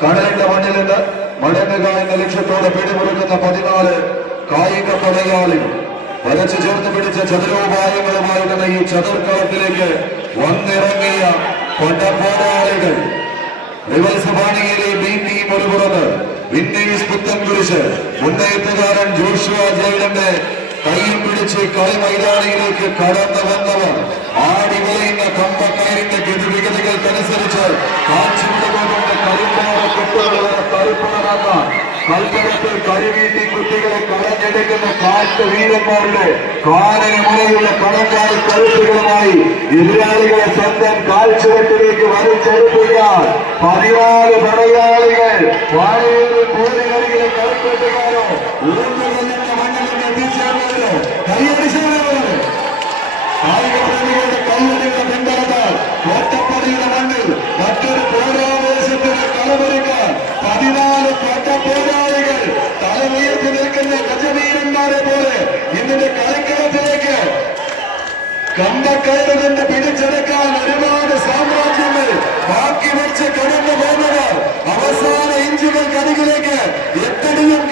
കടലിന്റെ മണ്ണിൽ നിന്ന് മടങ്ങുക എന്ന ലക്ഷ്യത്തോടെ പിടിമുറുക്കുന്ന 14 കായിക പടയാളികൾ വരച്ചു ചേർത്ത് പിടിച്ച ചതുരോപായങ്ങളുമായിരുന്ന ഈ ചതുർക്കളത്തിലേക്ക് വന്നിറങ്ങിയ പടപോരാളികൾ റിവേഴ്സ് ബാണിയിലെ ബി ടീം ഒരു പുറത്ത് വിന്നേഴ്സ് പുത്തൻകുരിശ് മുന്നേറ്റക്കാരൻ ജോഷുവ ജയിലിന്റെ കൈയും പിടിച്ച് കളി മൈതാനിയിലേക്ക് കടന്നു വന്നവർ ആടി വിളയുന്ന കമ്പക്കയറിന്റെ ഗതിവിഗതികൾക്കനുസരിച്ച് കാച്ചുകൊണ്ടുകൊണ്ട് കളിപ്പാറ കെട്ടുകളെ കരുപ്പുണരാക്കാൻ കൽപ്പനത്തിൽ കരിവീട്ടി കുട്ടികളെ കളഞ്ഞെടുക്കുന്ന കാറ്റ് വീരന്മാരുടെ കാലിന് മുറയുള്ള കണക്കായി കരുത്തുകളുമായി എതിരാളികളെ സ്വന്തം കാൽച്ചുവട്ടിലേക്ക് വലിച്ചെടുപ്പിക്കാൻ 14 പടയാളികൾ വാഴയുടെ കോടികളിലെ കളിക്കെട്ടുകാരോ കായിക പ്രേമികളുടെ കൈയടിയുടെ പിന്തുണത്താൽ കോട്ടപ്പടിയുടെ മണ്ണിൽ മറ്റൊരു പോരാവേശത്തിന് കളമൊരുക്കാൻ 14 കോട്ടപ്പോരാളികൾ തലമുയർത്തി നിൽക്കുന്ന ഗജവീരന്മാരെ പോലെ ഇന്നിന്റെ കളിക്കളത്തിലേക്ക് കമ്പക്കയറുകൊണ്ട് പിടിച്ചെടുക്കാൻ ഒരുപാട് സാമ്രാജ്യങ്ങൾ ബാക്കി വെച്ച് കടന്നു പോകുന്നവർ അവസാന ഇഞ്ചുകൾക്കരികിലേക്ക് എത്തടിയും